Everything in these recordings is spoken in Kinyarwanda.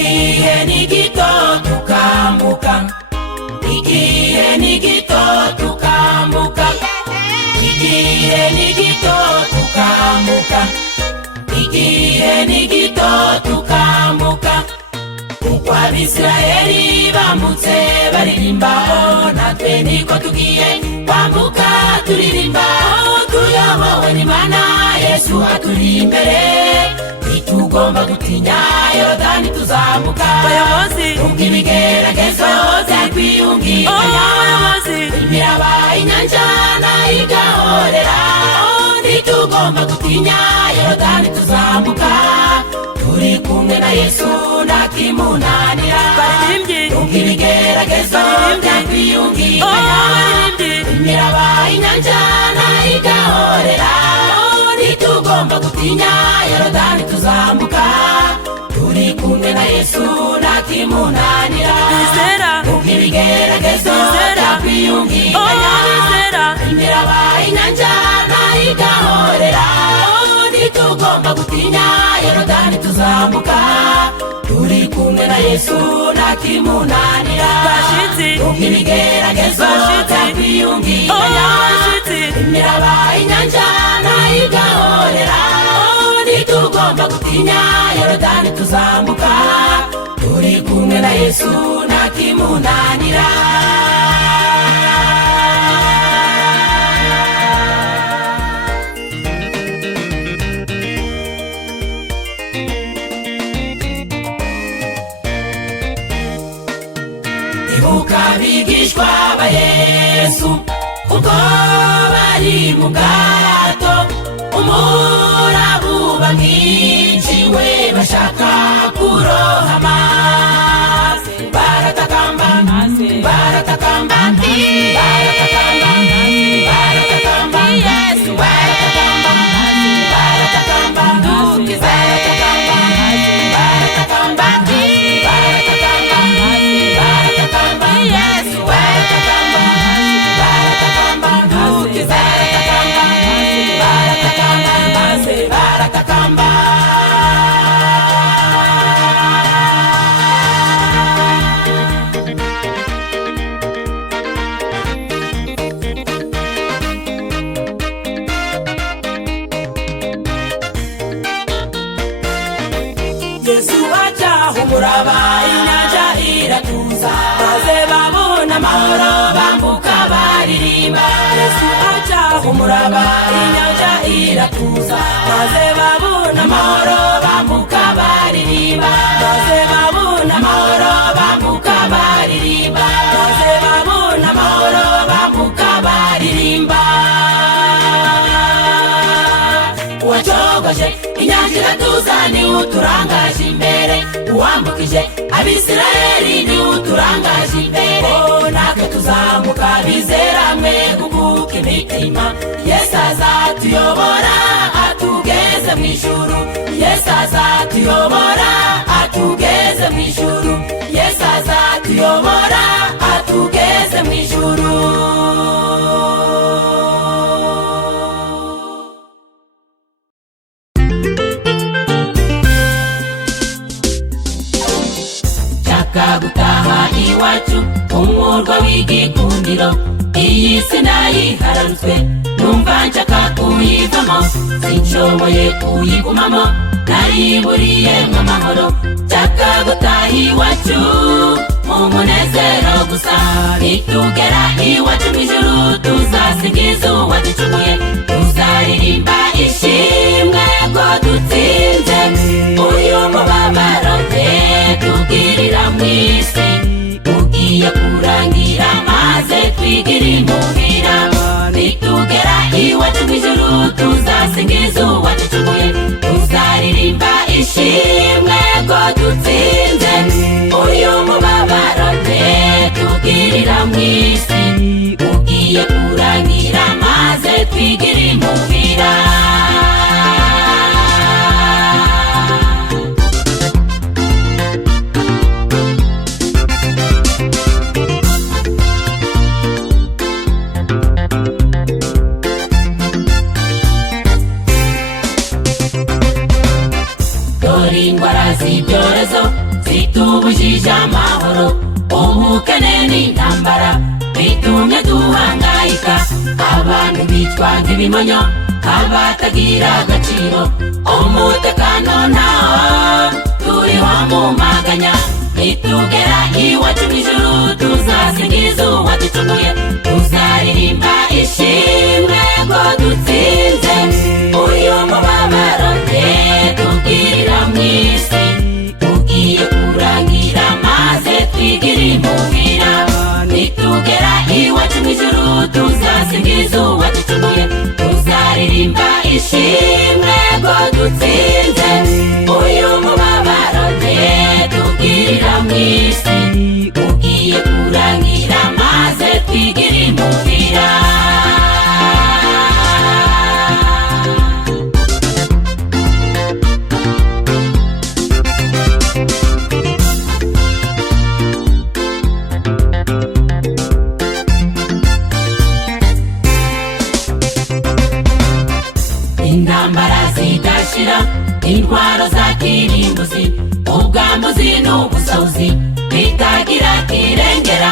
igihe ni gito tukambuka, igihe ni gito tukambuka, igihe ni gito tukambuka, igihe ni gito tukambuka. Uko Abisirayeli bambutse baririmbaho, natwe niko tugiye kwambuka turirimbaho. Tuyobowe n'Imana, Yesu aturi imbere, ntitugomba gutinya Yorodani tuzambuka. Ubwo ibigeragezo byakwiyungikanya, imiraba inyanja nayo igahorera, ntitugomba gutinya Yorodani tuzambuka. Turi kumwe na Yesu ntakimunanira. Ubwo ibigeragezo byakwiyungikanya, imiraba inyanja nayo igahorera, ntitugomba gutinya Yorodani tuzambuka. Turi kumwe na Yesu ntakimunanira. Ubwo ibigeragezo byakwiyungikanya, imiraba inyanja nayo igahorera, ntitugomba gutinya Yorodani tuzambuka. Turi kumwe na Yesu ntakimunanira. Ubwo ibigeragezo byakwiyungikanya, imiraba inyanja nayo igahorera, ntitugomba gutinya Yorodani tuzambuka. Turi kumwe na Yesu ntakimunanira. Ibuka abigishwa ba Yesu ubwo bari mu bwato, umurabuba mwinshi we bashaka kurohama. Baratakamba, baratakamba, baratakamba, baratakamba, Yesu baratakamba, baratakamba, dukiza baratakamba, baratakamba, baratakamba, Yesu baratakamba, baratakamba, dukiza baratakamba, baratakamba. Yesu acaho umuraba inyanja iratuza, maze babona amahoro bambuka baririmba. Yesu acaho umuraba inyanja iratuza, maze babona amahoro bambuka baririmba. Maze babona amahoro bambuka baririmba. Maze babona amahoro bambuka baririmba. Uwacogoje inyanja iratuza niwe uturangaje imbere, uwambukije Abisirayeli niwe uturangaje imbere. Natwe tuzambuka bizera mwe gukuka imitima. Yesu azatuyobora atugeze mu ijuru. Yesu azatuyobora atugeze mu ijuru. Yesu azatuyobora atugeze mu ijuru. Gutaha iwacu umurwa w'igikundiro, iyi si nayihararutswe numva nshaka kuyivamo. Sinshoboye kuyigumamo nayiburiye nk'amahoro. Nshaka gutaha iwacu mu munezero gusa. Nitugera iwacu mw'ijuru tuzasingiza uwaducunguye, tuzaririmba ishimwe ko dutsinze uyu mubabaro tugirira mw'isi. Ugiye kurangira maze twigire imuhira. Nitugera iwacu mw'ijuru tuzasingiza uwaducunguye, tuzaririmba ishimwe ko dutsinze uyu mubabaro tugirira mw'isi. Ugiye kurangira maze twigire imuhira. Indwara z'ibyorezo zitubujije amahoro, ubukene n'intambara bitumye duhangayika, abantu bicwa nk'ibimonyo, abatagira agaciro, umutekano ntawo, turiho mu maganya. Nitugera iwacu mw'ijuru tuzasingiza uwaducunguye, tuzaririmba ishimwe ko dutsinze uyu mubabaro tugirira mw'isi, ugiye kurangira maze twigire imuhira. Nitugera iwacu mw'ijuru tuzasingiza uwaducunguye, tuzaririmba ishimwe ko dutsinze uyu mubabaro tugirira mw'isi, ugiye kurangira maze twigire imuhira. Intambara zidashira, intwaro za kirimbuzi, ubwambuzi n'ubusahuzi bitagira kirengera,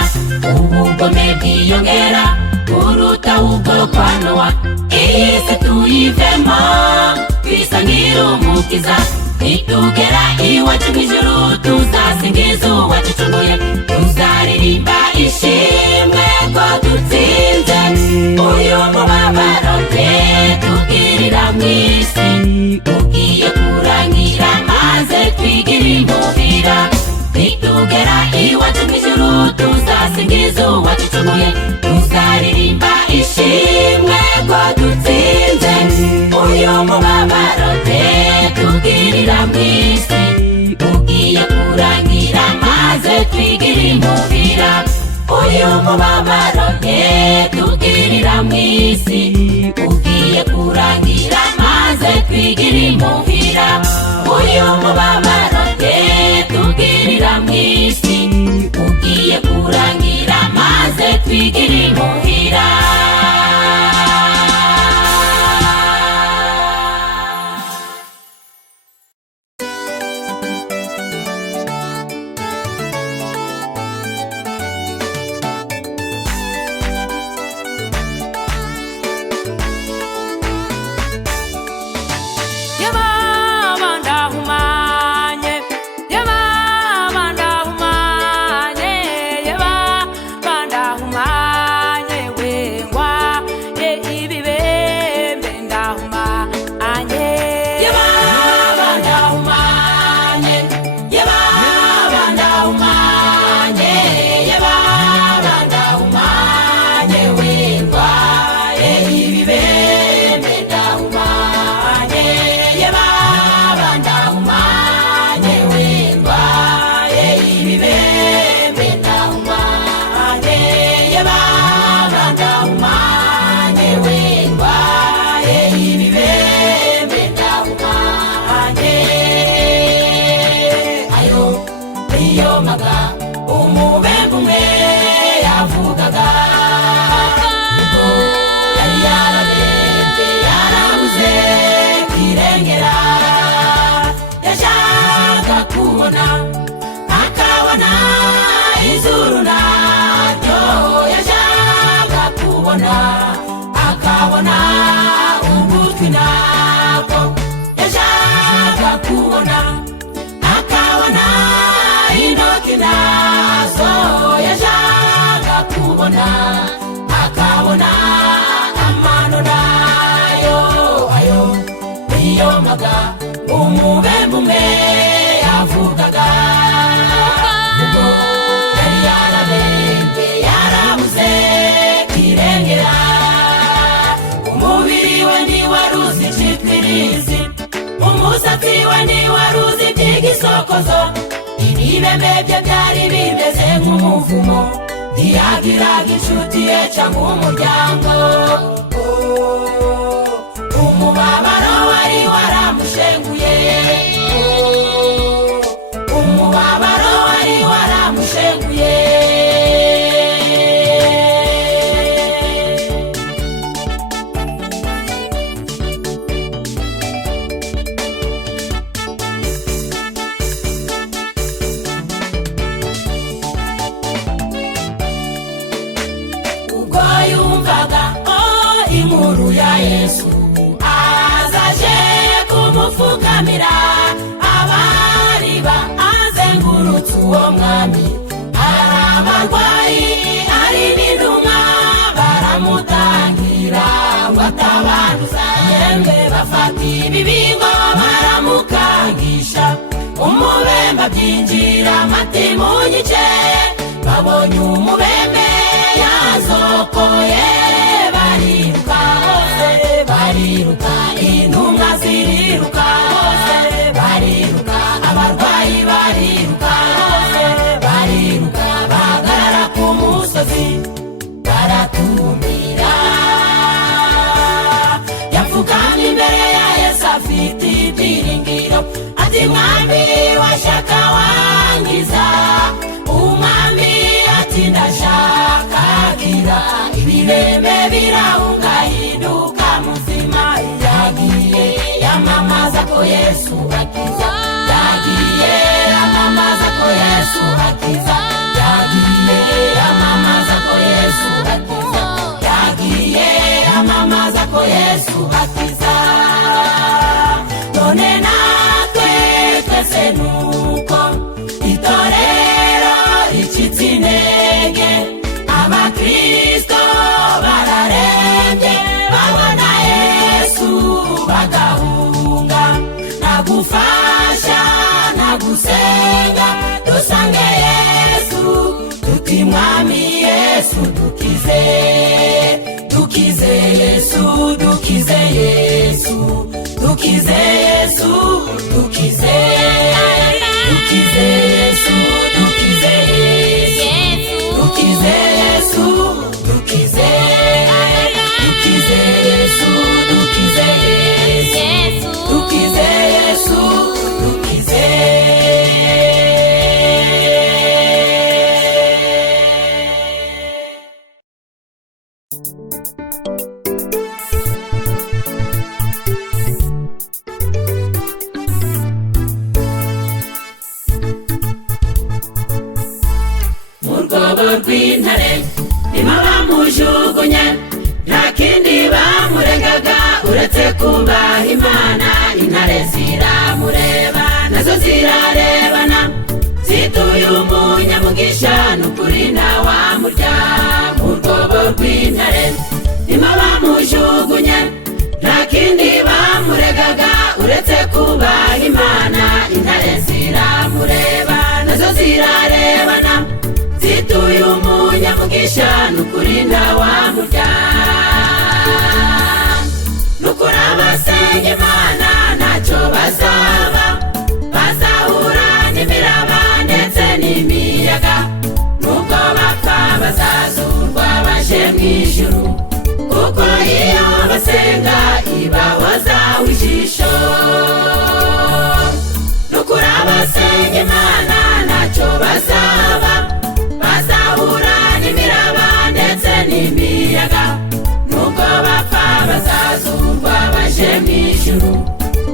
ubugome bwiyongera kuruta ubwo kwa Nowa. Iyi si tuyivemo twisangira umukiza, nitugera iwacu mw'ijuru tuzasingiza uwaducunguye, tuzaririmba ishimwe ko dutsinze uyu mubabaro tugirira mw'isi, ugiye kurangira maze twigire imuhira. Nitugera iwacu mw'ijuru tuzasingiza uwaducunguye, tuzaririmba ishimwe ko dutsinze uyu mubabaro tugirira mw'isi, ugiye kurangira maze twigire imuhira. Uyu mubabaro tugirira mw'isi, ugiye kurangira maze twigire imuhira. Uyu mubabaro tugirira mw'isi, ugiye kurangira maze twigire imuhira. Akabona ugutwi nako yashaka kubona, akabona intoki nazo yashaka kubona, akabona amano nayo ayo niyo maga umubembe umwe yavugaga, ubwo yari yarabembye yarabuze kirengera. Umubiri we ntiwaruzi icitwirizi, umusatsi we ntiwaruzi iby'igisokozo, ibibembe bye byari bimeze nk'umuvumo, ntiyagiraga inshuti ye cyangwa umuryango. Umubabaro wari waramushenguye, umubabaro wari waramushenguye. umubembe byinjira amati mu gice, babonye umubembe yazokoye, bariruka hose bariruka, intumwa ziriruka hose bariruka, abarwayi bariruka hose bariruka, bahagarara ku musozi baratumira. Yapfukamye imbere ya Yesu afite ibyiringiro, ati mwami washaka wangiza, umwami ati ndashaka kira, ibirembe birahunga hinduka muzima. Yagiye yamamaza ko Yesu akiza, yagiye yamamaza ko Yesu akiza, yagiye yamamaza ko Yesu akiza, yagiye yamamaza ko Yesu akiza. None natwe twese nuko itorero ricitse intege, abakristo bararembye, babona Yesu bagahunga, nagufasha nagusenga dusange Yesu, tuti mwami Yesu dukize, dukize Yesu, dukize Yesu, dukize Yesu, dukize, dukize Yesu, dukize Yesu, dukize Yesu, dukize, dukize Yesu, dukize Yesu, dukize Yesu, dukize. Mu rwobo rw'intare nimo bamujugunye, nta kindi bamuregaga uretse kubaha Imana. Intare ziramureba nazo zirarebana, zituye umunyamugisha n'ukuri ntawamurya. Mu rwobo rw'intare nimo bamujugunye, nta kindi bamuregaga uretse kubaha Imana. Intare ziramureba nazo zirarebana, zituye umunyamugisha n'ukuri ntawamurya. N'ukuri abasenga Imana ntacyo bazaba, bazahura n'imiraba ndetse n'imiyaga, nubwo bapfa bazazurwa baje mu ijuru, kuko iyo basenga ibahoza ijisho. N'ukuri abasenga Imana ntacyo bazaba, bazahura n'imiraba ndetse n'imiyaga, nubwo bapfa bazazurwa baje mu ijuru,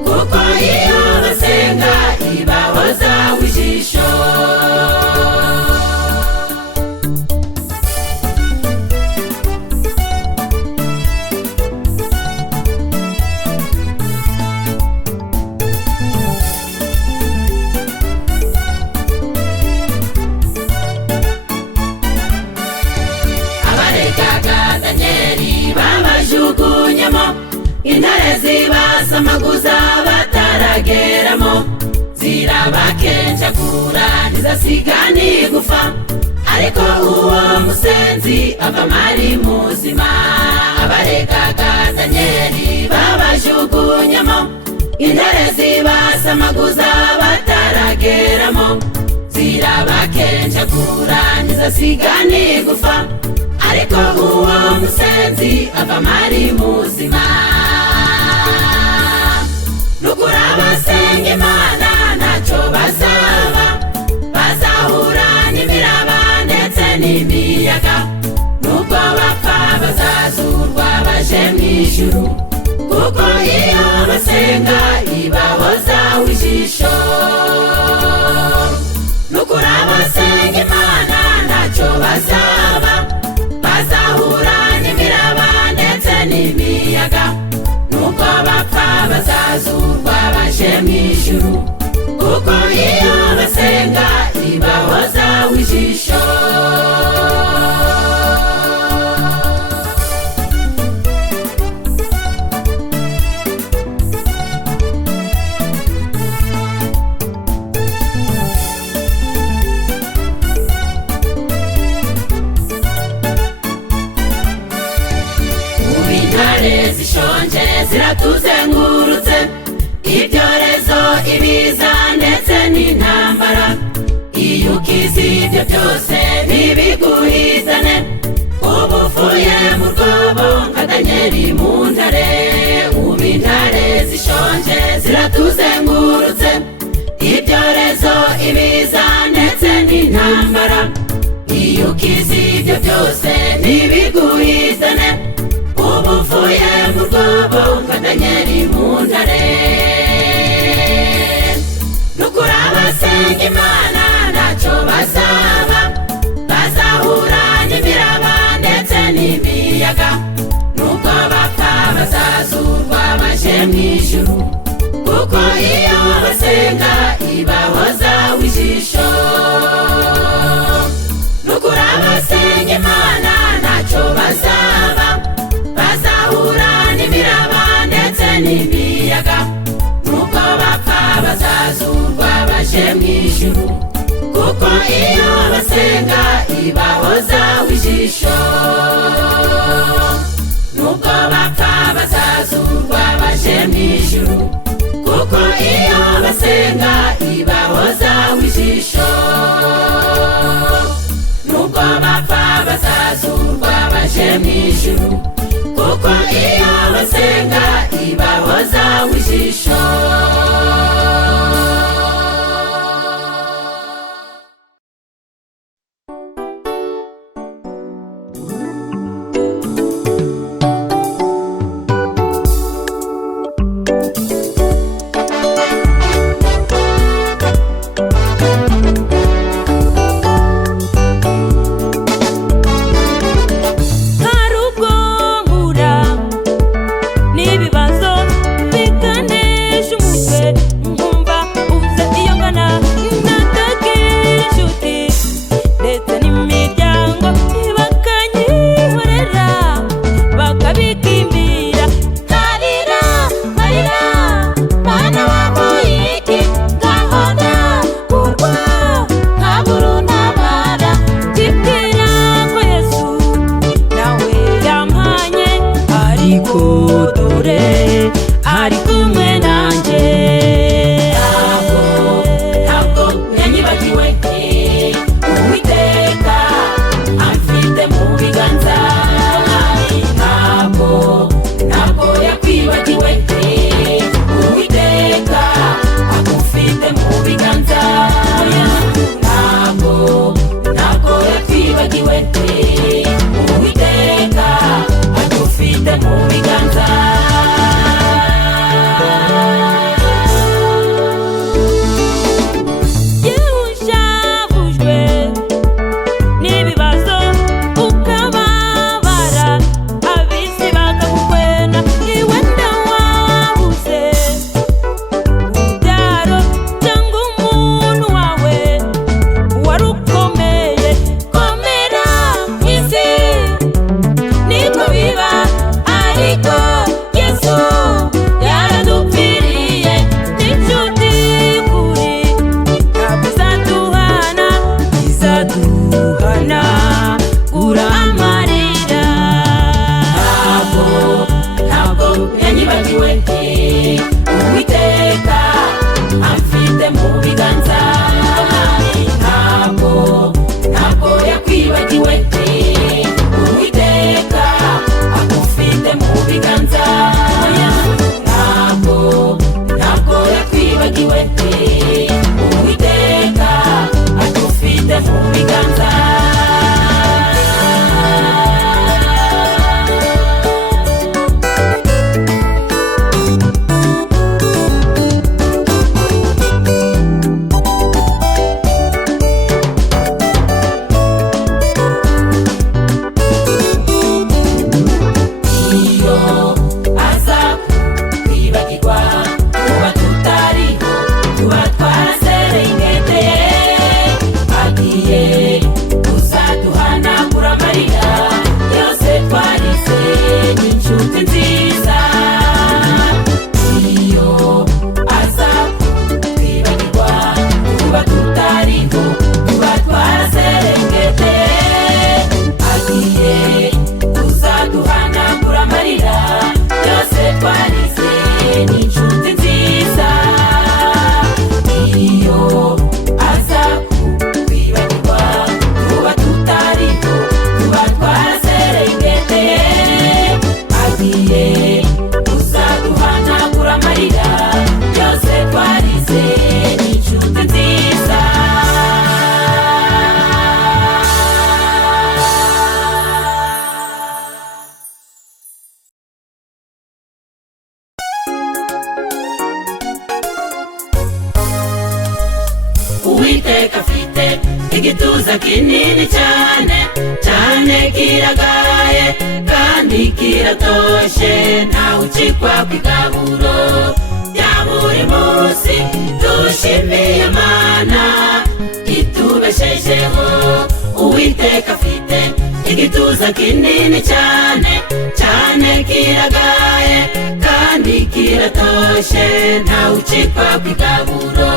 kuko iyo basenga ibahoza ijisho. Babajugunyemo, intare zibasamaguza batarageramo, zirabakenjagura ntizasiga n'igufa, ariko uwo musenzi avamo ari muzima. Abaregaga Danyeli babajugunyemo, intare zibasamaguza batarageramo, zirabakenjagura ntizasiga n'igufa, ariko uwo musenzi avamo ari muzima. N'ukuri abasenga Imana ntacyo bazaba, bazahura n'imiraba ndetse n'imiyaga, nubwo bapfa bazazurwa baje mu ijuru, kuko iyo basenga ibahoza ijisho. N'ukuri abasenga Imana ntacyo bazaba, bazahura n'imiraba ndetse n'imiyaga, nubwo bapfa bazazurwa baje mu ijuru, kuko iyo basenga ibahoza ijisho. ziratuzengurutse, ibyorezo, ibiza ndetse n'intambara. Iyo ukize ibyo byose ntibiguhitane, uba uvuye mu rwobo nka Danyeli mu ntare. Ubu intare zishonje ziratuzengurutse, ibyorezo, ibiza ndetse n'intambara. Iyo ukize ibyo byose ntibiguhitane, uba uvuye mu rwobo nka Danyeli mu ntare. Nukuri abasenga Imana ntacyo bazaba, bazahura n'imiraba ndetse n'imiyaga. Nubwo bapfa bazazurwa baje mu ijuru, kuko iyo basenga ibahozaho ijisho. Nukuri abasenga Imana ntacyo bazaba, bazahura n'imiraba ndetse n'imiyaga. Nubwo bapfa bazazurwa baje mu ijuru, kuko iyo basenga ibahozaho ijisho. Nubwo bapfa bazazurwa baje mu ijuru, kuko iyo basenga ibahozaho ijisho. Nubwo bapfa bazazurwa baje mu ijuru, kuko iyo basenga ibahozaho ijisho. N'ibibazo bikanesha umutwe, nkumva Uwiteka afite igituza kinini cyane cyane, kiragaye kandi kiratoshe, ntawe ucikwa ku igaburo rya buri munsi. Dushimiye Imana itubeshejeho. Uwiteka afite igituza kinini cyane cyane, kiragaye kandi kiratoshe, ntawe ucikwa ku igaburo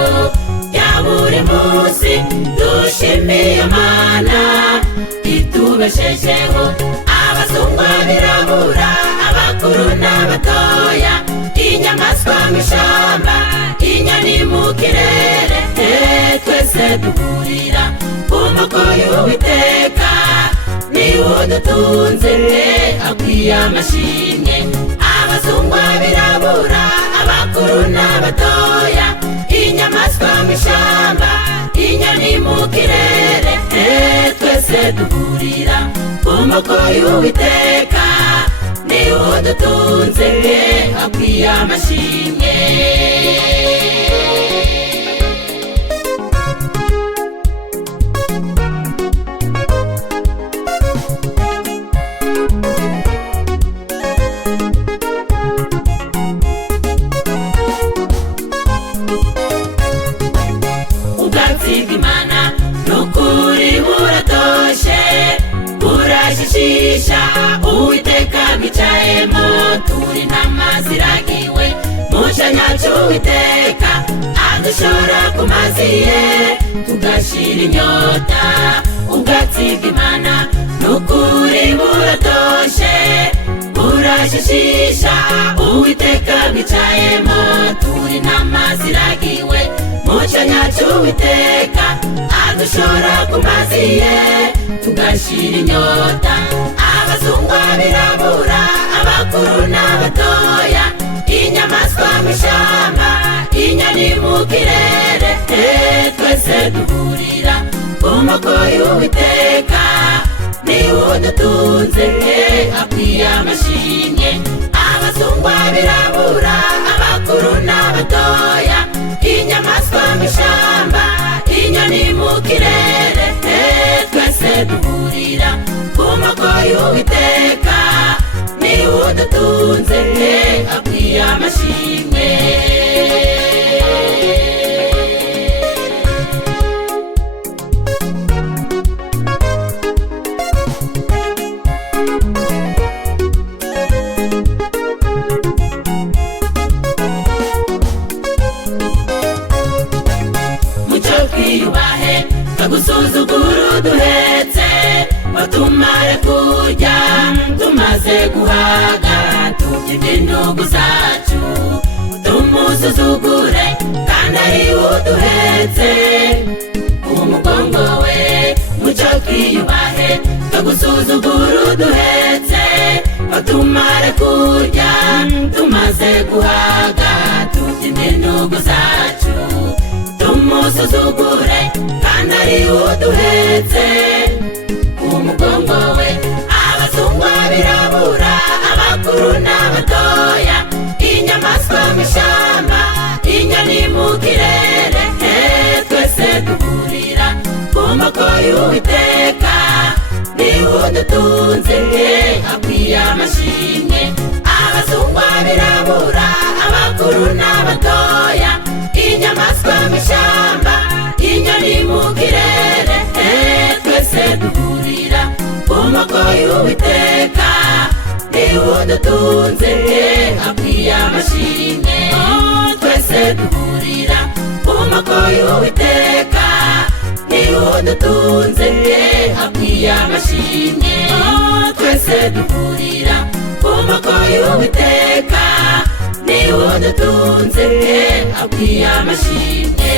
rya buri munsi. Dushimiye Imana itubeshejeho. Abasumba birabura, abakuru n'abatoya, inyamaswa mu ishyamba, inyoni mu kirere, twese duhurira ku maboko y'Uwiteka. Niwe udutunze, akwiye amashimwe. Abasumba birabura, abakuru n'abatoya, inyamaswa mu ishyamba, inyoni mu kirere, twese duhurira ku maboko y'Uwiteka. Niwe udutunze, akwiye amashimwe. Ubwatsi bw'Imana n'ukuri buratoshe, burashishisha, Uwiteka bwicayemo. Turi intama ziragiwe mu cyanya cy'Uwiteka, adushora ku mazi ye tugashira inyota. Ubwatsi bw'Imana n'ukuri buratoshe, burashishisha, Uwiteka bwicayemo. Turi intama ziragiwe mu cyanya cy'Uwiteka, adushora ku mazi ye tugashira inyota. Abazungwa birabura, abakuru n'abatoya, inyamaswa mu ishyamba, inyoni mu kirere, twese duhurira ku maboko y'Uwiteka. Niwe udutunze, akwiye amashimwe. Abazungwa birabura, abakuru n'abatoya, inyamaswa mu ishyamba, inyoni mu kirere, twese duhurira ku maboko y'Uwiteka. Niwe udutunze, akwiye amashimwe. Mucyo twiyubahe, tagusuzugura uduhetse, watumare kurya tumaze guhaga. Tubyine intugu zacu tumusuzugure, kandi ari uduhetse ku mugongo we. Mucyo twiyubahe, tagusuzugura uduhetse, watumare kurya tumaze guhaga. Tubyine intugu zacu tumusuzugure, kandi ari uduhetse ku mugongo we. Abazungwa birabura, abakuru n'abatoya, inyamaswa mu ishyamba, inyoni mu kirere, twese duhurira ku maboko y'Uwiteka. Niwe udutunze, akwiye amashimwe. Abazungwa birabura, abakuru n'abatoya, inyamaswa mu ishyamba, inyoni mu kirere, twese duhurira ku maboko y'Uwiteka. Niwe udutunze, akwiye amashimwe. Twese duhurira ku maboko y'Uwiteka. Niwe udutunze, akwiye amashimwe. Twese duhurira ku maboko y'Uwiteka. Niwe udutunze, akwiye amashimwe.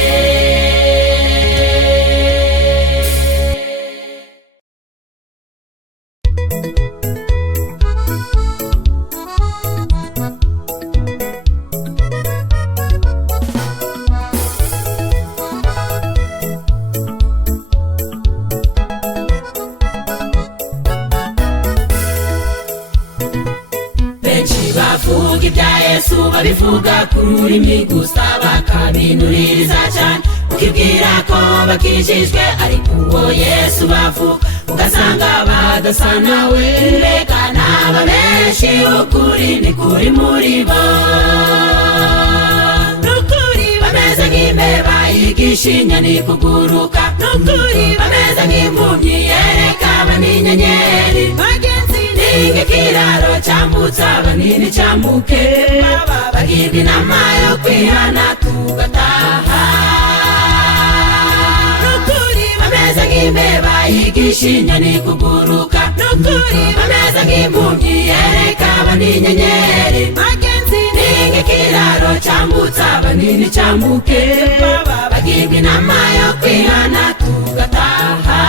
bavuga ibya Yesu babivuga ku rurimi gusa bakabinuririza cyane. ukibwira ko bakijijwe ariko uwo Yesu bavuga ugasanga badasa nawe. Mbega n'aba benshi ukuri ni kuri muri bo, n'ukuri bameze nk'imbeba yigisha inyoni kuguruka, n'ukuri bameze nk'impumyi yereka abana inyenyeri. Bagenzi ni nk'ikiraro cyambutsa abanini cyambuke, bagirwa inama yo kwihana tugataha. N'ukuri bameze nk'imbeba yigisha inyoni kuguruka, n'ukuri bameze nk'impumyi yereka abana inyenyeri. Bagenzi ni nk'ikiraro cyambutsa abanini cyambuke, bagirwa inama yo kwihana tugataha.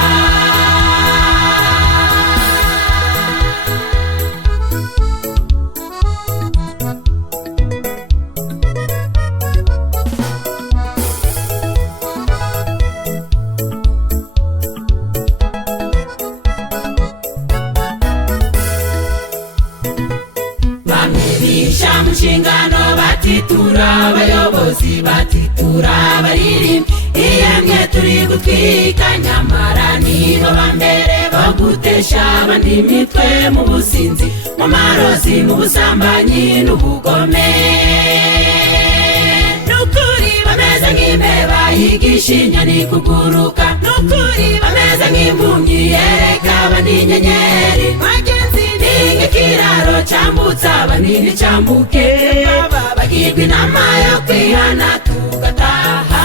Bisha mu nshingano batitura abayobozi, batitura abaririmbi, iyemwe turi gutwika nyamara nibo bambere bo gutesha abandi imitwe mu businzi, mu marozi, mu busambanyi n'ubugome. N'ukuri bameze nk'imbeba yigisha inyoni kuguruka, n'ukuri bameze nk'impumyi yereka abandi inyenyeri. Bagenzi ni nk'ikiraro cyambutsa abanini cyambuke, bagirwa inama yo kwihana tugataha.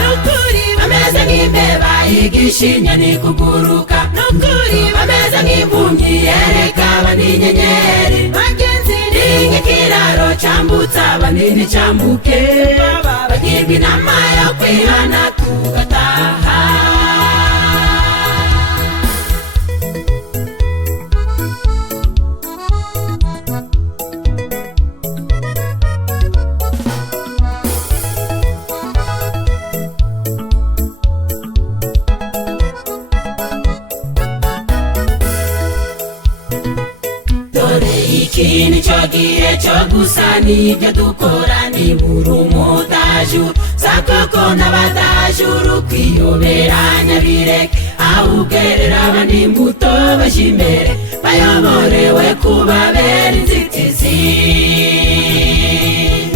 N'ukuri bameze nk'imbeba yigisha inyoni kuguruka, n'ukuri bameze nk'impumyi yereka abandi inyenyeri. Bagenzi ni nk'ikiraro cyambutsa abanini cyambuke, bagirwa inama yo kwihana tugataha. Iki ni cyo gihe cyo gusa n'ibyo dukora, nibura umutajuru sakoko n'abatajuru kwiyoberanya bireke, awugerera abandi imbuto bashya imbere, bayoborewe kubabera inzitizi.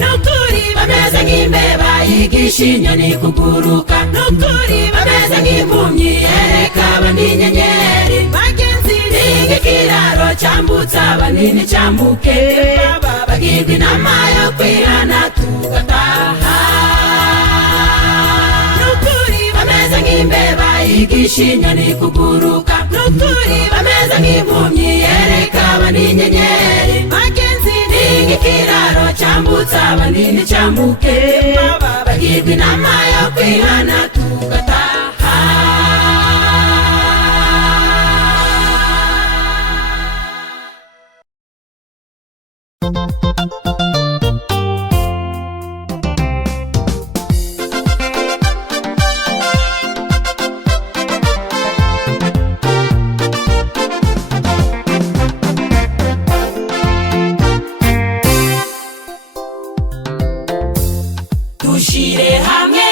N'ukuri bameze nk'imbeba yigisha inyoni kuguruka, n'ukuri bameze nk'impumyi yereka abandi inyenyeri. Bagenzi ni nk'ikiraro cyambutsa abanini cyambuke, bagirwa inama yo kwihana tugataha. N'ukuri bameze nk'imbeba yigisha inyoni kuguruka, n'ukuri bameze nk'impumyi yereka abandi inyenyeri. Bagenzi ni nk'ikiraro cyambutsa abanini cyambuke, bagirwa inama yo kwihana tugataha. Dushire hamwe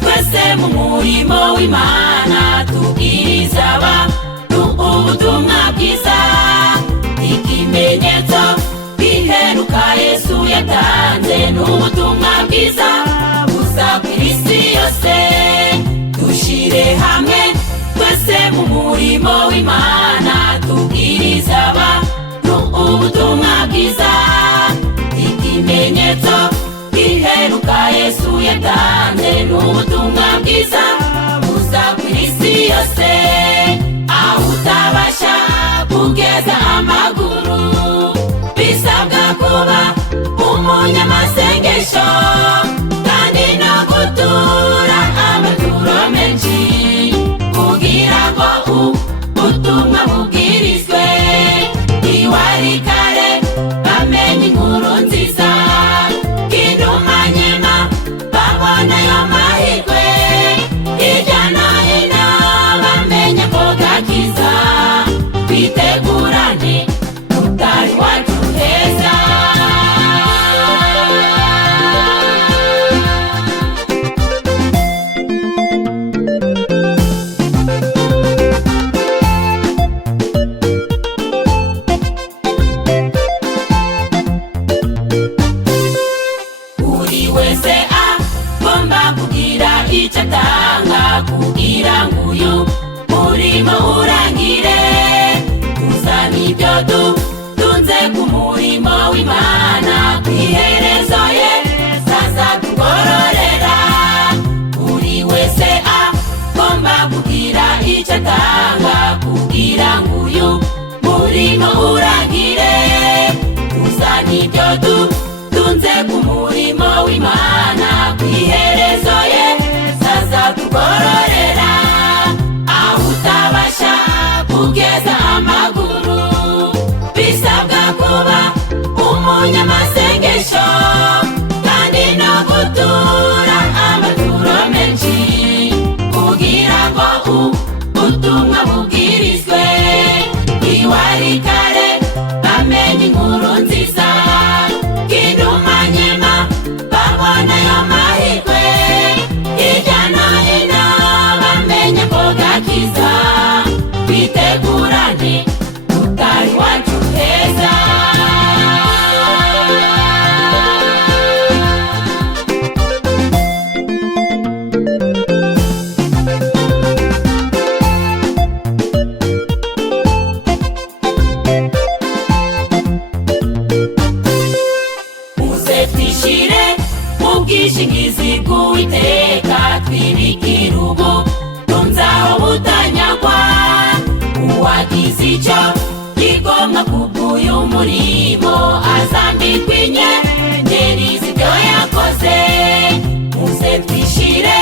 twese mu murimo w'Imana, tubwiriza abantu ubutumwa bwiza, ikimenyetso biheruka Yesu yatanze n'ubutumwa bwiza buza kw'isi isi yose. Dushire hamwe twese mu murimo w'Imana, tubwiriza abantu ubutumwa bwiza, ikimenyetso biheruka Yesu yatanze n'ubutumwa bwiza buza kw'isi yose. Aho utabasha kugeza amaguru, bisabwa kuba umunyamasengesho kandi no gutura amaturo menshi, kugira ngo ubutumwa bubwirizwe iwari kare bamenye inkuru nziza, kinuma nyema babona yo mahirwe atanga kugira ngo uyu murimo urangire. Tuzana ibyo dutunze ku murimo w'Imana, ku iherezo ye azatugororera. Buri wese agomba kugira icyo atanga kugira ngo uyu murimo urangire. Tuzana ibyo dutunze ku murimo w'Imana, ku iherezo ye azatugororera. Aho utabasha kugeza amaguru, bisabwa kuba umunyamasengesho kandi no gutura amaturo menshi kugira ngo ubutumwa bubwirizwe. Iwarikare bamenye inkuru nziza, k'inuma nyema babona ayo mahirwe. Hirya no hino bamenye ko gakiza, bitegurane gutaha iwacu heza. Muze twishire mu bwishingizi bw'Uwiteka, twibikire ubutunzi aho butanyagwa. Uwagize icyo yigomwa kubw'uyu murimo azambikwa inyenyeri z'ibyo yakoze. Muze twishire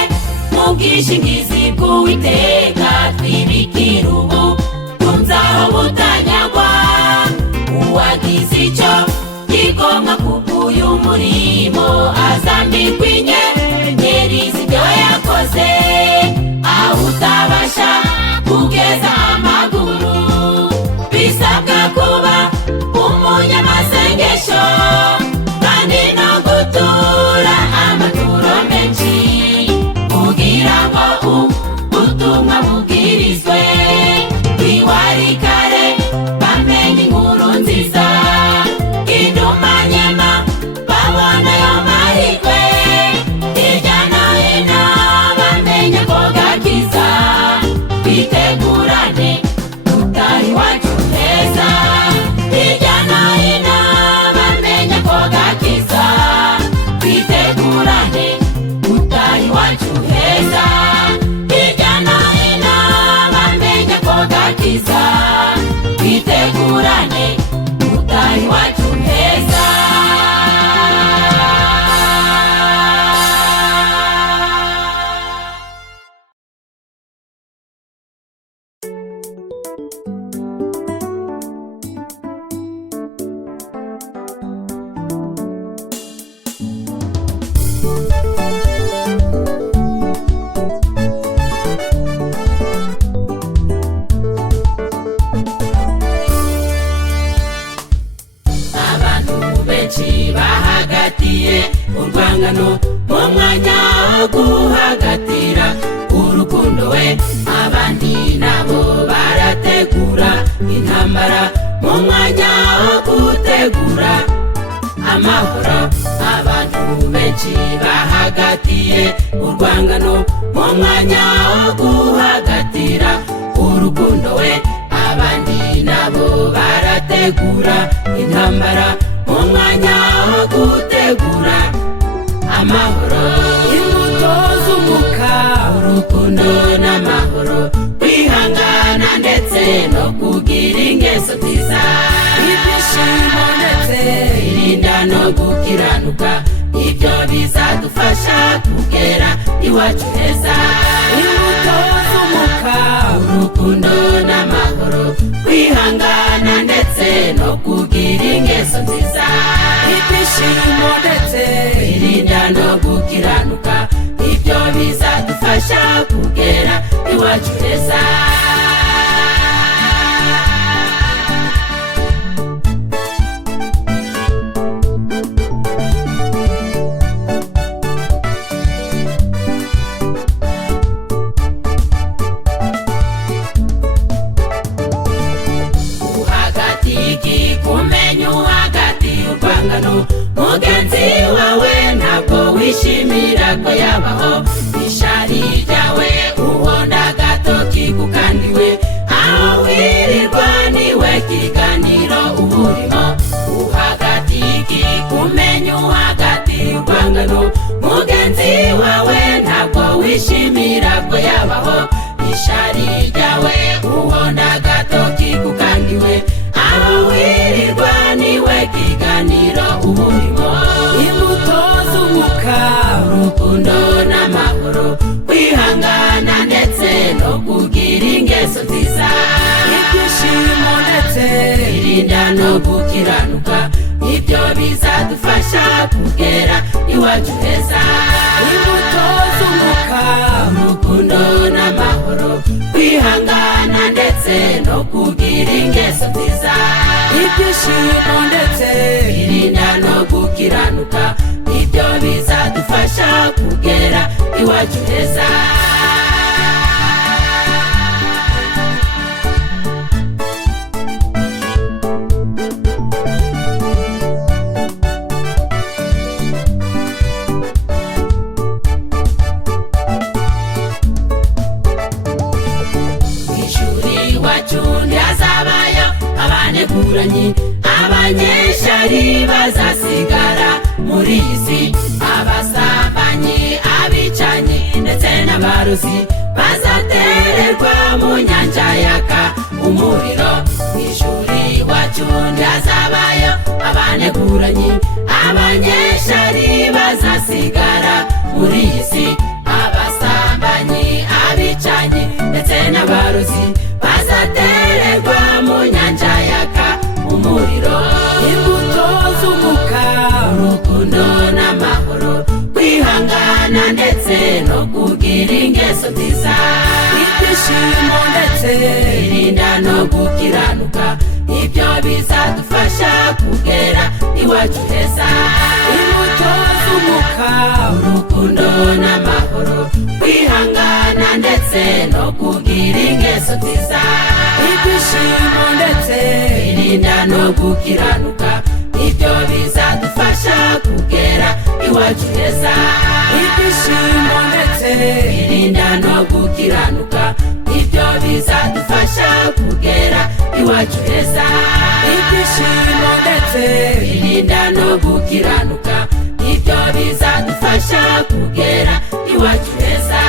mu bwishingizi bw'Uwiteka, twibikire ubutunzi aho butanyagwa. Uwagize icyo yigomwa kubw'uyu murimo azambikwa inyenyeri z'ibyo yakoze. Aho utabasha kugeza amaguru, bisabwa kuba umunyamasengesho kandi no gutura amaturo menshi kugira ngo ubutumwa bubwirizwe. Iwarikare bamenye inkuru nziza, k'inuma nyema babona ayo mahirwe. Hirya no hino bamenye ko gakiza, bitegurane gutaha iwacu heza. Hirya no hino bamenye ko gakiza, bitegurane gutaha iwacu heza. Hirya no hino bamenye ko gakiza, bitegurane gutaha iwacu heza. Abantu benshi bahagatiye urwangano mu mwanya wo guhagatira urukundo we. Abandi nabo barategura intambara mu mwanya wo gutegura amahoro. Abantu benshi bahagatiye urwangano mu mwanya wo guhagatira urukundo we. Abandi nabo barategura intambara mu mwanya wo gutegura amahoro. Imbuto z'umwuka, urukundo n'amahoro, kwihangana ndetse no kugira ingeso nziza. Ibyishimo ndetse kwirinda no gukiranuka, ibyo bizadufasha kugera iwacu heza. Imbuto z'umwuka, urukundo n'amahoro, kwihangana ndetse no kugira ingeso nziza. Ibyishimo ndetse kwirinda no gukiranuka, ibyo bizadufasha kugera iwacu heza. Mugenzi wawe ntabwo wishimira ko yabaho ishari ntabwo yabaho ishari ryawe ubona agatoki kukangiwe aho wirirwa niwe kiganiro umurimo imbuto z'umwuka urukundo n'amahoro kwihangana ndetse no kugira ingeso nziza ibyishimo ndetse irinda no gukiranuka ibyo bizadufasha kugera iwacu heza imbuto z'umwuka urukundo n'amahoro kwihangana ndetse no kugira ingeso nziza ibyishimo ndetse irinda no gukiranuka ibyo bizadufasha kugera iwacu heza abanyeshari bazasigara muri iyi si abasambanyi abicanyi ndetse n'abarozi bazatererwa mu nyanja yaka umuriro mw'ishuri iwacu ntihazabayo abaneguranyi abanyeshari bazasigara muri iyi si abasambanyi abicanyi ndetse n'abarozi bazatererwa mu nyanja yaka umuriro imbuto z'umwuka urukundo n'amahoro kwihangana ndetse no kugira ingeso nziza ibyishimo ndetse irinda no gukiranuka ibyo bizadufasha kugera iwacu heza imbuto z'umwuka urukundo n'amahoro kwihangana ndetse no kugira ingeso nziza ibyishimo ndetse irinda no gukiranuka ibyo bizadufasha kugera iwacu heza ibyishimo ndetse irinda no gukiranuka ibyo bizadufasha kugera iwacu heza ibyishimo ndetse irinda no gukiranuka ibyo bizadufasha kugera iwacu heza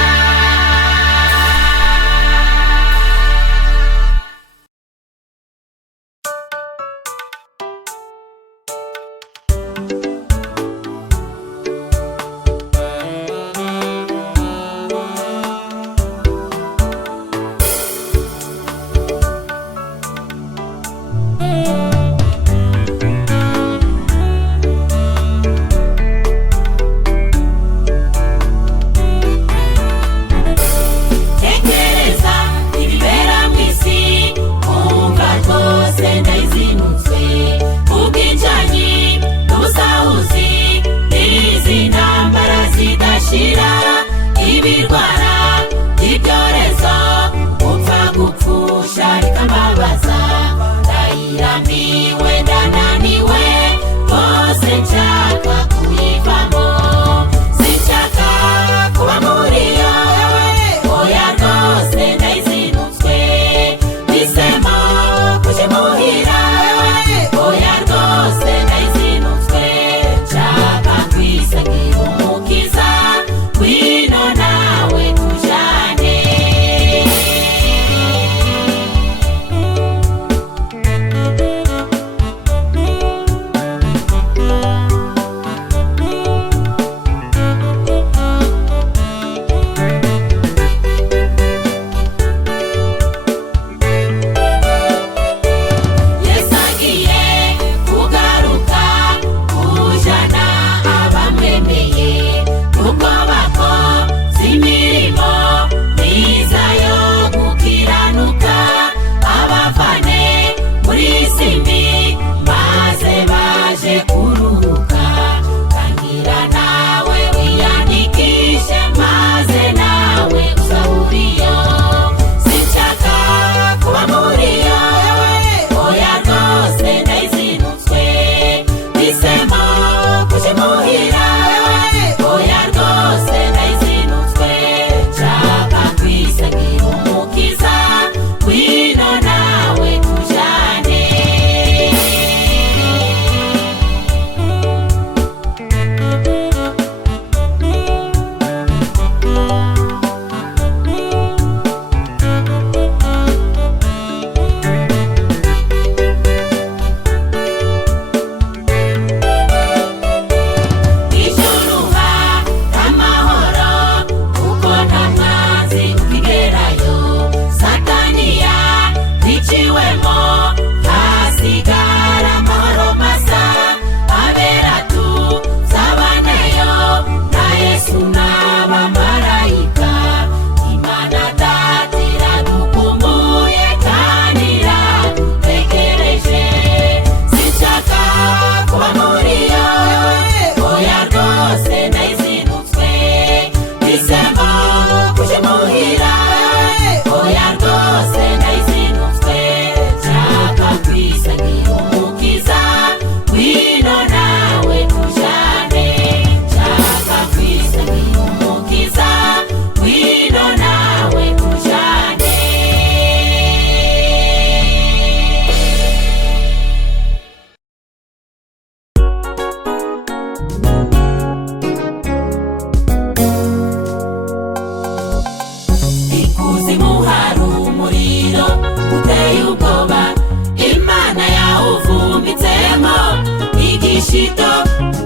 ishito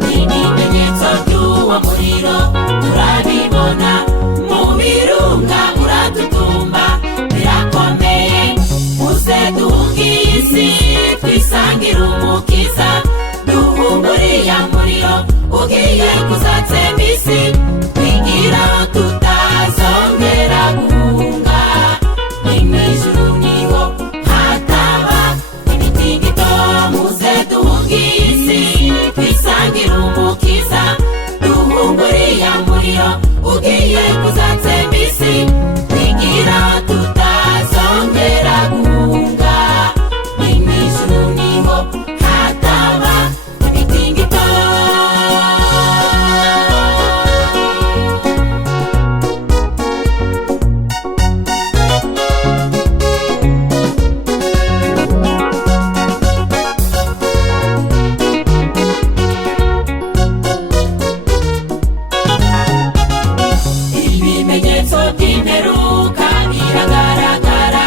n'ibimenyetso by'uwo muriro urabibona mu birunga uratutumba birakomeye muze duhungiye isi twisangira umukiza duhunguriya muriro ugiye kuzatsemba isi twigira tutazongera guhunga ni mw'ijuru niho hataba imitingito muze duhungiye isi twisangira umukiza duhunguriya muriro ugiye kuzatsemba isi twigira tutazongera guhunga ni mw'ijuru niho hataba imitingito. Ibimenyetso by'imperuka biragaragara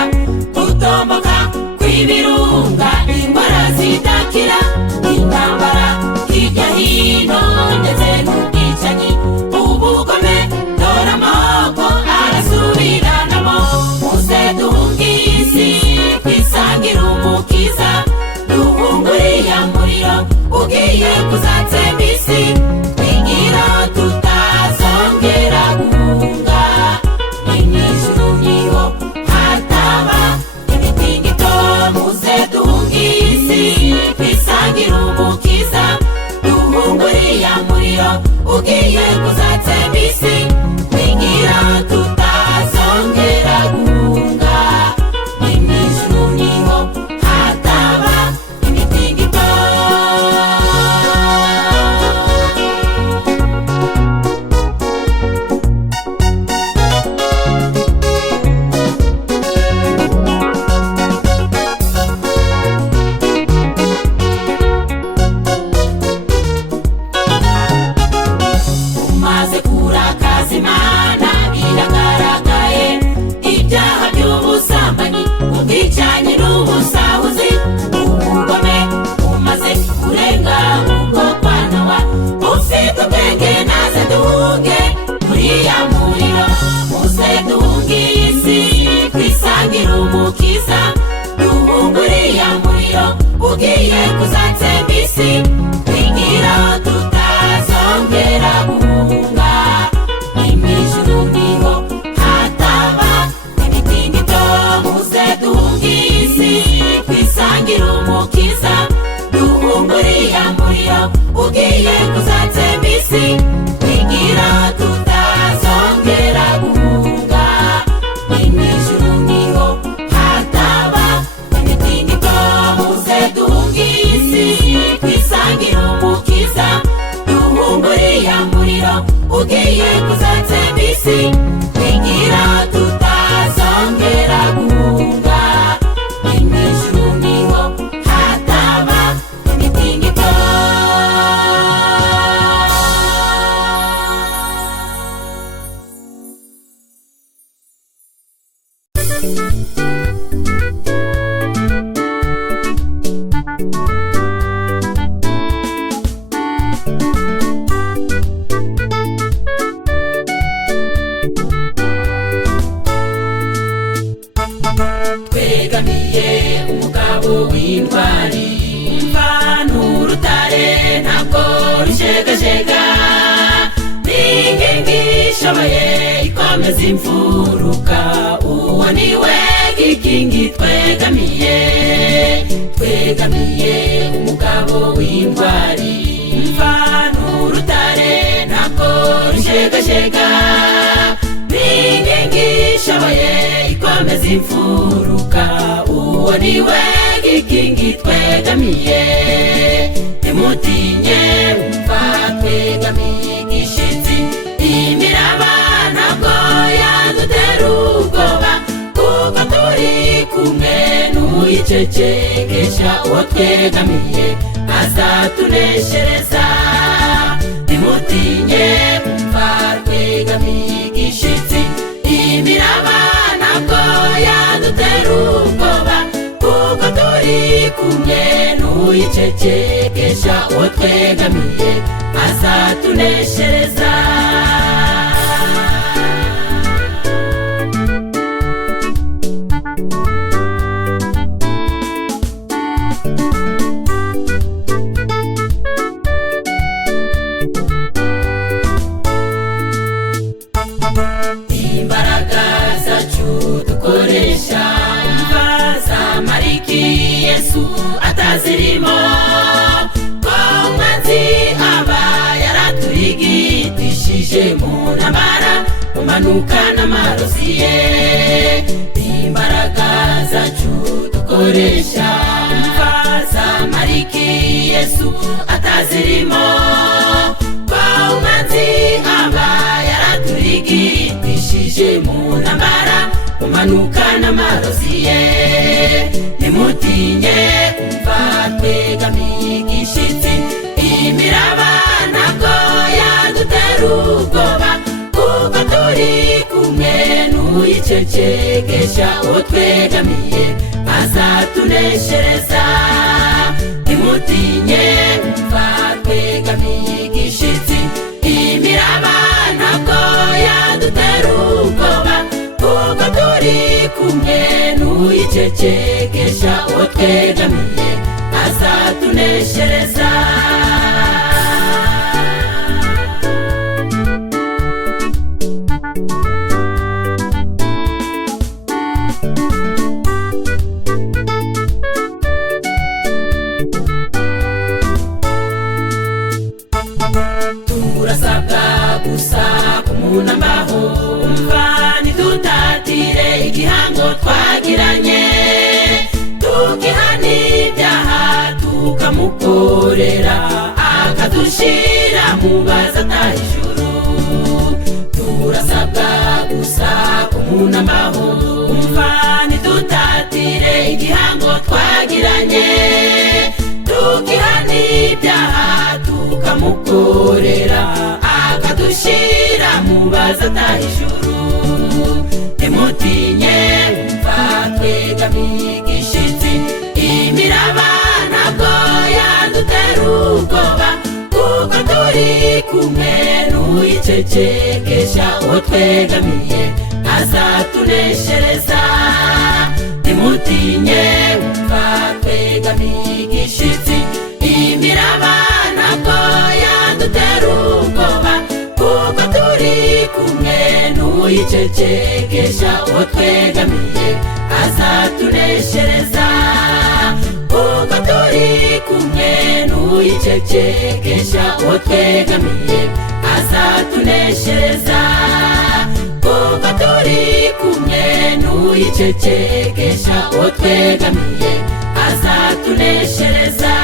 gutomboka kw'ibirunga indwara zidakira intambara hirya hino ndetse n'ubwicanyi ubugome dore amoko arasubiranamo muze duhungiye isi twisangira umukiza duhunguriya muriro ugiye kuzatsemba isi twigira tutazongera guhunga ni mw'ijuru niho hataba imitingito muze duhungiye isi twisangira umukiza duhunguriya muriro ugiye kuzatsemba isi twigira tutazongera guhunga ni mw'ijuru niho hataba imitingito. Umaze kurakaza Imana biragaragaye ibyaha by'ubusambanyi ubwicanyi n'ubusahuzi ubugome umaze kurenga ubwo kwa Nowa ufite ubwenge naze duhunge muriya muriro muze duhungiye isi twisangira umukiza duhunguriya muriro ugiye kuzatsemba isi twigira tutazongera guhunga ni mw'ijuru niho hataba imitingito muze duhungiye isi twisangira umukiza duhunguriya muriro ugiye kuzatsemba isi twigira tutazongera guhunga ni mw'ijuru niho hataba imitingito muze duhungiye isi twisangira umukiza duhunguriya muriro ugiye kuzatsemba isi twigira tutazongera guhunga ni mw'ijuru niho hataba imitingito. Twegamiye umugabo w'intwari umva n'urutare ntabwo rushegashega n'inkingi ishoboye ikomeza imfuruka uwo niwe gikingi twegamiye umugabo w'intwari umva n'urutare ntabwo rushegashega n'inkingi ishoboye ikomeza imfuruka uwo niwe gikingi twegamiye ntimutinye umva twegamiye igishitsi imiraba ntabwo yadutera ubwoba kuko turi kumwe n'uyicecekesha uwo twegamiye azatuneshereza ntimutinye umva twegamiye igishitsi imiraba ntabwo yadutera ubwoba kuko turi kumwe n'uwo n'uyicecekesha uwo twegamiye azatuneshereza. Imbaraga zacu dukoresha zamariki Yesu atazirimo, ko umwanzi aba yaraturigitishije mu ntambara, mu mpanuka n'amarozi ye. Imbaraga zacu dukoresha zamariki Yesu atazirimo, ko umwanzi aba yaraturigitishije mu ntambara, mu mpanuka n'amarozi ye. Nimutinye umva twegamiye igishitsi, imiraba ntabwo yadutera ubwoba, kuko turi kumwe n'uyicecekesha uwo twegamiye azatuneshereza. Nimutinye umva twegamiye igishitsi, imiraba ntabwo yadutera ubwoba, kuko turi kumwe n'uyicecekesha uwo twegamiye azatuneshereza. Turasabwa gusa kumunambaho, umva ntidutatire igihango twagiranye, tukihana ibyaha tukamukorera akadushira mu bazataha ijuru. Turasabwa gusa kumunambaho, umva ntidutatire igihango twagiranye, tukihana ibyaha tukamukorera akadushira mu bazataha ijuru. Nimutinye umva twegamiye igishitsi, imiraba ntabwo yadutera ubwoba, kuko turi kumwe n'uyicecekesha uwo twegamiye azatuneshereza. Nimutinye umva twegamiye igishitsi, imiraba ntabwo yadutera ubwoba, kuko turi kumwe n'uyicecekesha uwo twegamiye azatuneshereza. Kuko turi kumwe n'uyicecekesha uwo twegamiye azatuneshereza. Kuko turi kumwe n'uyicecekesha uwo twegamiye azatuneshereza.